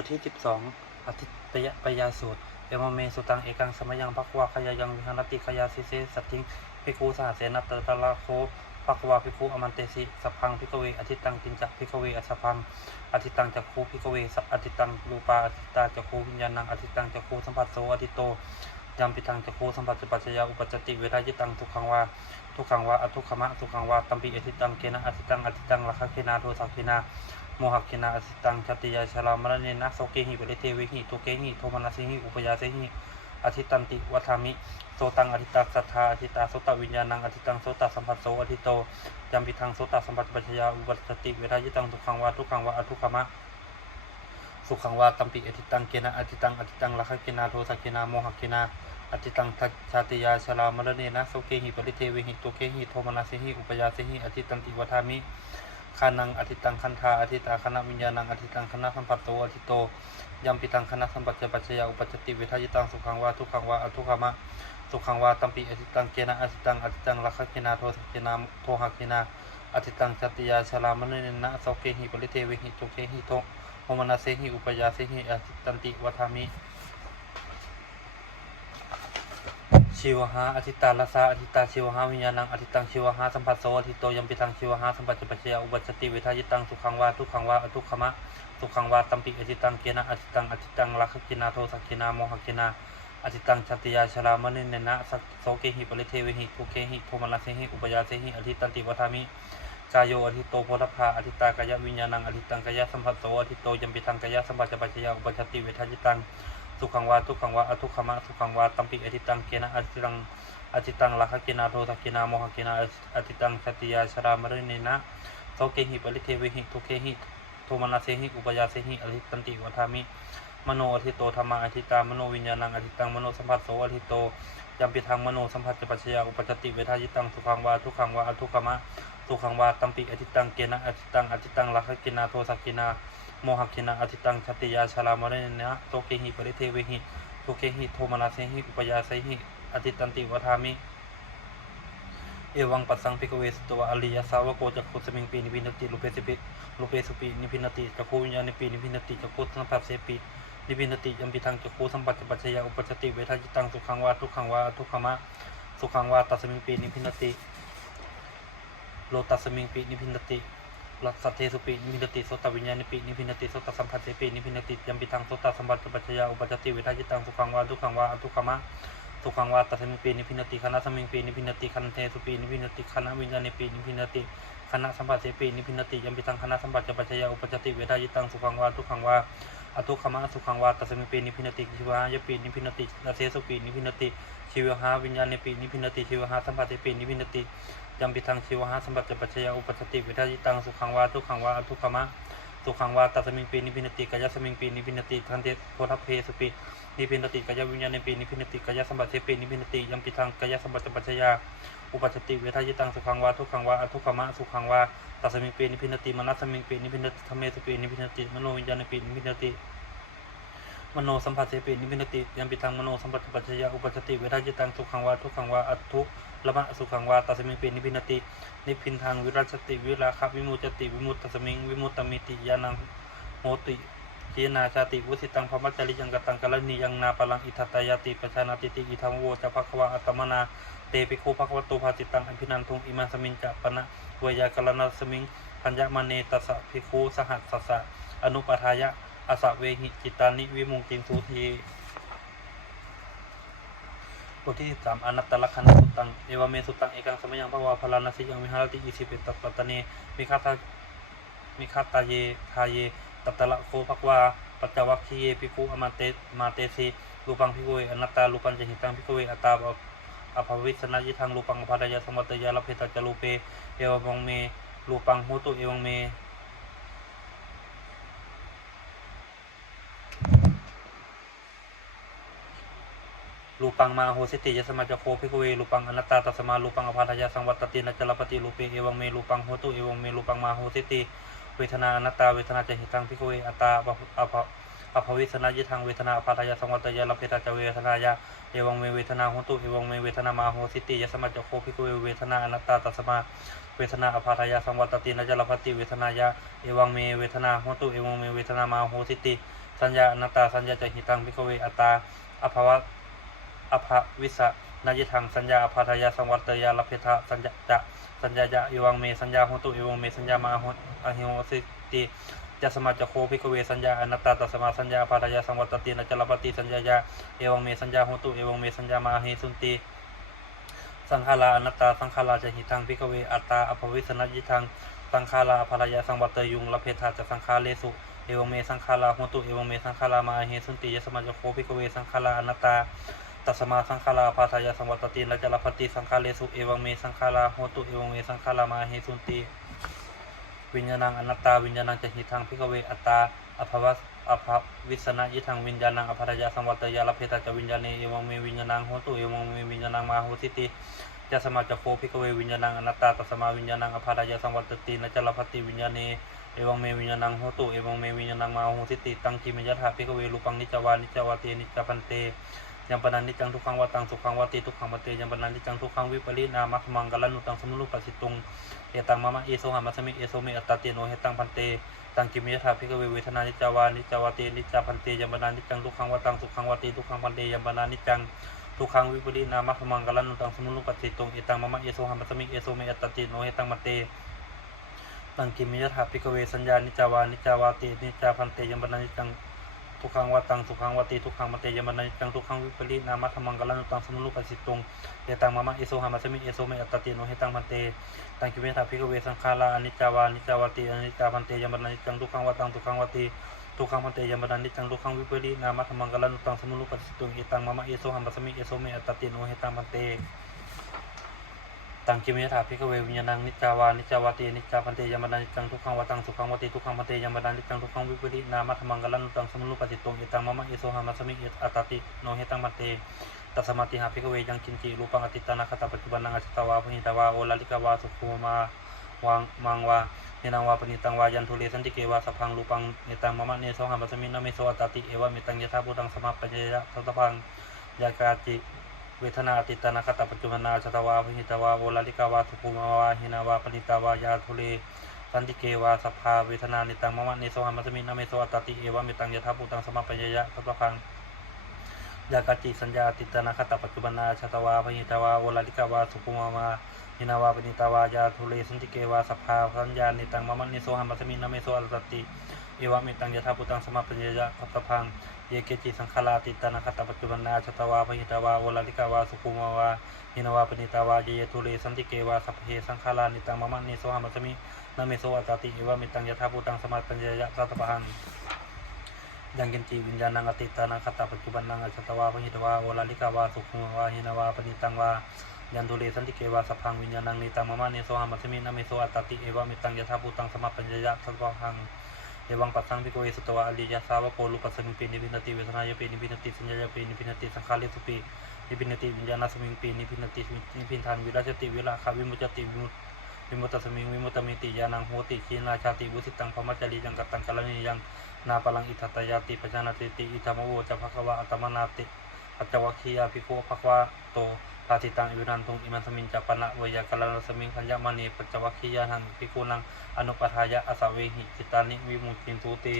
ทที่12อธิตยปยาสูตรเอวเมสุตังเอกังสมยังภักวาขยายังวิหารติขยาสิเสสัตถิงภิกขุสหเสนตตะละโคภักวาภิกขุอมันเตสิสัพพังภิกขเวอธิตังกินจักภิกขเวอสัพพังอธิตังจักขุภิกขเวอธิตังรูปาอธิตาจักขุวิญญาณังอธิตังจักขุสัมผัสโสอธิโตยามปิทังจักขุสัมผัสปัจจยาอุปจติเวทายตังทุกขังวาทุกขังวาอทุกขมะทุกขังวาตัมปิอธิตังเกนะอธิตังลักขเคนาโทสักเคนาโมหคินาอสิตังชติยาชรามรณีนะโสเกหิปริเทวิหิตุเกหิโทมนัสหิอุปยาเสหิอธิตันติวัฏามิโสตังอธิตาสัทธาอธิตาโสตวิญญาณังอธิตังโสตสัมผัสโสอธิโตจำปิทังโสตสัมผัสปัจจยาอุปัจติเวทายตังทุกขังวาทุกขังวาอทุกขมะสุขังวาตัมปิอธิตังเกนะอธิตังลักขเคนาโทสักเคนาโมหคินาอธิตังชาติยาชรามรณีนะโสเกหิปริเทวิหิตุเกหิโทมนัสหิอุปยาเสหิอธิตันติวัฏามิคานังอธิตังคันธาอธิตาคณะวิญญาณังอธิตังคณะสัมปัตโตอธิโตยัมปิตังคณะสัมปัจจปัจจยาอุปจติเวทายตังสุขังวาทุกขังวาอทุกขมะสุขังวาตัมปิอธิตังเกนะอธิตังลักขเคนาโทสักเคนาโทหเคนาอธิตังชติยาชรามณีนะโสเกหิปริเทวิหิตุเกหิโทโหมนัสหิอุปยาเสหิอธิตันติวัฏามิชิวหาอธิตาลสาอธิตาชิวหาวิญญาณังอธิตังชิวหาสัมผัสโสอธิโตยัมปิทังชิวหาสัมปัจจปัจจยาอุปัจจติเวทายตังสุขังวาทุกขังวาอทุกขมะสุขังวาตัมปิอธิตังเกนะอธิตังลักขกินาโทสักกินาโมหกินาอธิตังชติยาชรามณีนะโสเกหิปริเทวิหิทุเกหิโทมนัสหิอุปยาเสหิอธิตันติวัฏามิกายโยอธิโตโพธพาอธิตากายวิญญาณังอธิตังกายสัมผัสโสอธิโตยัมปิทังกายสัมปัจจปัจจยาอุปัจจติเวทายตังสุขังวาทุกขังวาอทุกขมะสุขังวาตัมปิอธิตังเกนะอธิตังลักขกินาโทสักกินาโมหกินาอธิตังชติยาชรามรณีนะโสเกหิปริเทวิหิทุเกหิโทมนัสหิอุปยาเสหิอธิตันติวัฏามิมโนอธิโตธรรมะอธิตามโนวิญญาณังอธิตังมโนสัมผัสโสอธิโตยัมปิทังมโนสัมผัสจปัจจยาอุปจติเวทายตังสุขังวาทุกขังวาอทุกขมะสุขังวาตัมปิอธิตังเกนะอธิตังลักขกินาโทสักกินาโมหกินาอธิตังชติยาชรามรณีนะโสเกหิปริเทวิหิทุเกหิโทมนัสหิอุปยาเสหิอธิตันติวัฏามิเอวังปัสสังภิกขเวสตัวอริยสาวโกจักขุสมิงปีนิพินติรูเปสุปีนิพินติจักขุวิญญาณิปีนิพินติจักขุสัมผัสเสปีนิพินติยัมปิทังจักขุสัมปัจจปัจจยาอุปจติเวทายตังสุขังวาทุกขังวาทุกขมะสุขังวาตัสมิงปีนิพินติโลตัสมิงปีนิพินติลัสสัทเทสุปีนิพินติโสตวิญญาณิปีนิพินติโสตสัมผัสเสปีนิพินติยัมปิทังโสตสัมปัจจปัจจยาอุปจติเวทายตังสุขังวาทุกขังวาทุกขมะสุขังวาตัสมิงปีนิพินติคณะสมิงปีนิพินติคันเทสุปีนิพินติคณะวิญญาณิปีนิพินติคณะสัมปัสเสปีนิพินติยัมปิทังคณะสัมปัจจปัจจยาอุปจติเวทายตังสุขังวาทุกขังวาอทุกขมะสุขังวาตัสมิงปีนิพินติชิวหายปีนิพินตินาเสสุปีนิพินติชิวหาวิญญาณิปีนิพินติชิวหาสัมปัสเสปีนิพินติยัมปิทังชิวหาสัมปัจจปัจจยาอุปจติเวทายตังสุขังวาทุกขังวาอทุกขมะสุขังวาตัสมิงปีนิพินติกายสมิงปีนิพินติคันเทโพธเพสุปีนิพินติกายวิญญาณปีนิพินติกายสัมปัสเสปีนิพินติยัมปิทังกายสัมปัจจปัจจยาอุปจติเวทายตังสุขังวาทุกขังวาอทุกขมะสุขังวาตัสมิงปีนิพินติมนัสมิงปีนิพินติธรรมเมสุปีนิพินติมโนวิญญาณปีนิพินติมโนสัมผัสเสปีนิพินติยัมปิทังมโนสัมปัจจปัจจยาอุปจติเวทายตังสุขังวาทุกขังวาอทุละมะสุขังวาตัสมิงปีนิพินตินิพินทางวิรัชติวิราคะวิมุจติวิมุตตสมิงวิมุตตมิติยานังโหติเจนาชาติวุสิตังพมัจจริยังกตังกะลนียังนาปลังอิทัตยาติปชานาติติอิทัมโวจะภควะอัตมนาเตปิโคภควตุภาติตังอภินันทุงอิมันสมิงจะปนะวยากรณสมิงพัญญมณีตัสสะภิกขุสหัสสะอนุปทายะอสะเวหิจิตานิวิมุงตินทุทีบทที่13อนัตตลักขณสุตังเอวเมสุตังเอกังสมยังภวาพลานาสิยังวิหารติอิสิเปตปัตตเนมิคาตาเยทาเยตัตตละโคภควาปัจจวัคคีเยภิกขุอมาเตสีรูปังภิกขุเวอนัตตารูปัญจหิตังภิกขุเวอัตตาอภวิสนายิทังรูปังอภัตยาสมัตยาลเพตจรูเปเอวังเมรูปังโหตุเอวังเมรูปังมาโหสิติยสมัจโคภิกขุเวรูปังอนัตตาตัสมารูปังอภัตยาสังวัตตินัจจลปติรูเปเอวังเมรูปังโหตุเอวังเมรูปังมาโหสิติเวทนาอนัตตาเวทนาจะหิตังภิกขุเวอัตตาอภวิสนายิทังเวทนาอภัตยาสังวัตยาลเพตจเวทนายาเอวังเมเวทนาโหตุเอวังเมเวทนามาโหสิติยสมัจโคภิกขุเวเวทนาอนัตตาตัสมาเวทนาอภัตยาสังวัตตินัจจลปติเวทนายาเอวังเมเวทนาโหตุเอวังเมเวทนามาโหสิติ สัญญาอนัตตาสัญญาจะหิตังภิกขเวอัตตาอภวะอภวิสะนายิทังสัญญาอภัทยาสังวัตยาลเพทะสัญญาจะสัญญาจะอีวังเมสัญญาโหตุอีวังเมสัญญามาอหิโหสิติจะสมาจะโคภิกขเวสัญญาอนัตตาตัสมาสัญญาอภัทยาสังวัตตินจลปติสัญญายะเอวังเมสัญญาโหตุเอวังเมสัญญามาหิสุนติสังขาราอนัตตาสังขาราจะหิทังภิกขเวอัตตาอภวิสนายิทังสังขาราอภัทยาสังวัตยุงลเพทะจะสังขาเลสุเอวังเมสังขาราโหตุเอวังเมสังขารามาหิสุนติยสมาจะโคภิกขเวสังขาราอนัตตาตัสมาสังขาราภาทายาสังวัตตินจลปติสังขาเลสุเอวังเมสังขาราโหตุเอวังเมสังขารามาหิสุนติวิญญาณังอนัตตาวิญญาณังจะหิทังภิกขเวอัตตาอภวิสนายิทังวิญญาณังอภัทยาสังวัตยาลเพทะจะวิญญาณีเอวังเมวิญญาณังโหตุเอวังเมวิญญาณังมาโหสิติจะสมาจะโคภิกขเววิญญาณังอนัตตาตัสมาวิญญาณังอภัทยาสังวัตตินจลปติวิญญาณีเอวังเมวิญญาณังโหตุเอวังเมวิญญาณังมาโหสิติตังกิมยถาภิกขเวรูปังนิจวานิจวาเตนิจพันเตยังปนันนิจังทุกขังวัตังสุขังวัติทุกขังวัติยังปนันนิจังทุกขังวิปริณามัคมังกลันุตังสมุนุปัสสิตุงเอตังมะมะเอโสหามัสมิเอโสเมอัตตาเตโนเฮตังพันเตตังกิมิยถาภิกขเวเวทนานิจาวานิจาวาเตนิจาพันเตยังปนันนิจังทุกขังวัตังสุขังวัติทุกขังพันเตยังปนันนิจังทุกขังวิปริณามัคมังกลันุตังสมุนุปัสสิตุงเอตังมะมะเอโสหามัสมิเอโสเมอัตตาเตโนเฮตังพันเตตังกิมิยถาภิกขเวสัญญานิจาวานิจาวาเตนิจาพันเตยังปนันนิจังทุกขังวัตังสุขังวัติทุกขังมัตเตยมนันจังทุกขังวิปริณามัทมังกลันุตังสมุนุปัสสิตุงเอตังมะมะเอโสหามัสมิเอโสเมอัตตาเตโนเฮตังพันเตตังกิเมธาภิกขเวสังขาราอนิจจาวานิจจาวติอนิจจาพันเตยมนันจังทุกขังวัตังทุกขังวัติทุกขังพันเตยมนันจังทุกขังวิปริณามัทมังกลันุตังสมุนุปัสสิตุงเอตังมะมะเอโสหามัสมิเอโสเมอัตตาเตโนเฮตังพันเตตังกิเมธาภิกขเววิญญาณังนิจจาวานิจจาวตินิจจาพันเตยมนันจังทุกขังวัตังสุขังวัติทุกขังพันเตยมนันจังทุกขังวิปริณามัทมังกลันุตังสมุนุปัสสิตุงเอตังมะมะเอโสหามัสมิเออัตตาติโนเฮตังพันเตตัสมาติหาภิกขเวยังกินจิรูปังอติตานาคตปัจจุบันนังอจิตวาพหิตวาโอลาลิกาวาสุขุมาวังมังวาเนนังวาปณิตังวายันทุเรสันติเกวาสัพพังรูปังเนตังมะมะเนโสหามัสมินะเมโสอัตตาติเอวะเมตังยะธาภูตังสมาปัญญยะสัพพังยากาจิเวทนาอติตานาคตปัจจุบันนาชตวาพหิตวาโอลาลิกาวาสุขุมาวาหินาวาปณิตาวายาทุเรสันติเกวาสัพพาเวทนาเนตังมะมะเนโสหามัสมินะเมโสอัตตาติเอวะเมตังยะธาภูตังสมาปัญญยะสัพพังยากาจิสัญญาติตานาคตปัจจุบันนาชตวาพหิตวาโอลาลิกาวาสุขุมาวาหินาวาปณิตาวายาทุเรสันติเกวาสัพพาสัญญาเนตังมะมะเนโสหามัสมินะเมโสอัตตาติเอวะเมตังยะธาภูตังสมาปัญญยะสัพพังเยเกจิสังขาราติตานาคตปัจจุบันนาชตวาพหิตวาโอลาลิกาวาสุขุมาวาหินาวาปณิตาวายทุเรสันติเกวาสัพเพสังขารานิตังมะมะเนโสหามัสมินะเมโสอัตตาติเอวะเมตังยะธาภูตังสมาปัญญยะสัพพังยังกินจีวิญญาณังอติตานาคตปัจจุบันนังอชตวาพหิตวาโอลาลิกาวาสุขุมาวาหินาวาปณิตังวายันทุเรสันติเกวาสัพพังวิญญาณังนิตังมะมะเนโสหามัสมินะเมโสอัตตาติเอวะเมตังยะธาภูตังสมาปัญญยะสัพพังเอวังปัสสังภิกขเวสุตวะอริยสาวกโกลุปัสสมิงปีนิพินติเวทนายปีนิพินติสัญญาปีนิพินติสังขารสุปีนิพินติวิญญาณสมิงปีนิพินตินิพินทานวิราชติวิราคาวิมุจติวิมุตตสมิงวิมุตตมิติยานังโหติขีนาชาติวุสิตังพมัจจริยังกัตตังกัลนิยังนาปลังอิทัตยาติปัจจานาติอิธรรมโวจะภควะอัตมนาติปัจจวัคคียาภิกขุภควะโตภาติตังอิวินันทุงอิมันสมิงจัปนะเวยากาลสมิงขัญญามณีปัจจวัคคียานังภิกขุนังอนุปทายะอสาเวหิจิตานิวิมุตตินสุติ